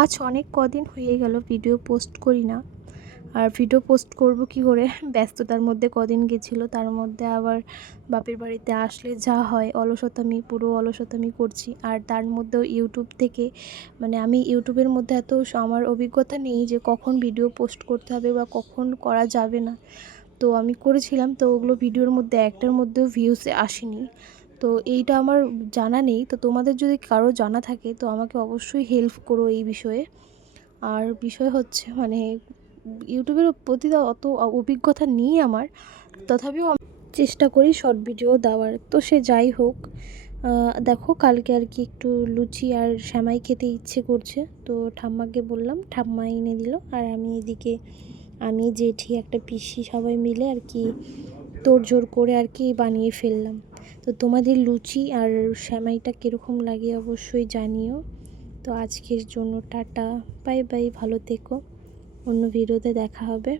আজ অনেক কদিন হয়ে গেল ভিডিও পোস্ট করি না। আর ভিডিও পোস্ট করব কি করে, ব্যস্ততার মধ্যে কদিন গেছিলো, তার মধ্যে আবার বাপের বাড়িতে আসলে যা হয় অলসতামি, পুরো অলসতামি করছি। আর তার মধ্যেও ইউটিউব থেকে আমি ইউটিউবের মধ্যে আমার অভিজ্ঞতা নেই যে কখন ভিডিও পোস্ট করতে হবে বা কখন করা যাবে না। তো আমি করেছিলাম, তো ওগুলো ভিডিওর মধ্যে একটার মধ্যেও ভিউসে আসেনি। তো এইটা আমার জানা নেই। তো তোমাদের যদি কারো জানা থাকে তো আমাকে অবশ্যই হেল্প করো এই বিষয়ে। আর বিষয় হচ্ছে ইউটিউবের প্রতি তো অত অভিজ্ঞতা নেই আমার, তথাপিও আমি চেষ্টা করি শর্ট ভিডিও দেওয়ার। তো সে যাই হোক, দেখো কালকে আর কি একটু লুচি আর সেমাই খেতে ইচ্ছে করছে, তো ঠাম্মাকে বললাম, ঠাম্মা এনে দিল। আর আমি জেঠি একটা পিসি সবাই মিলে আর কি তোড়জোড় করে আর কি বানিয়ে ফেললাম। তো তোমাদের লুচি আর সেমাইটা কীরকম লাগে অবশ্যই জানিও। তো আজকের জন্য টাটা, বাই বাই, ভালো থেকো, অন্য ভিডিওতে দেখা হবে।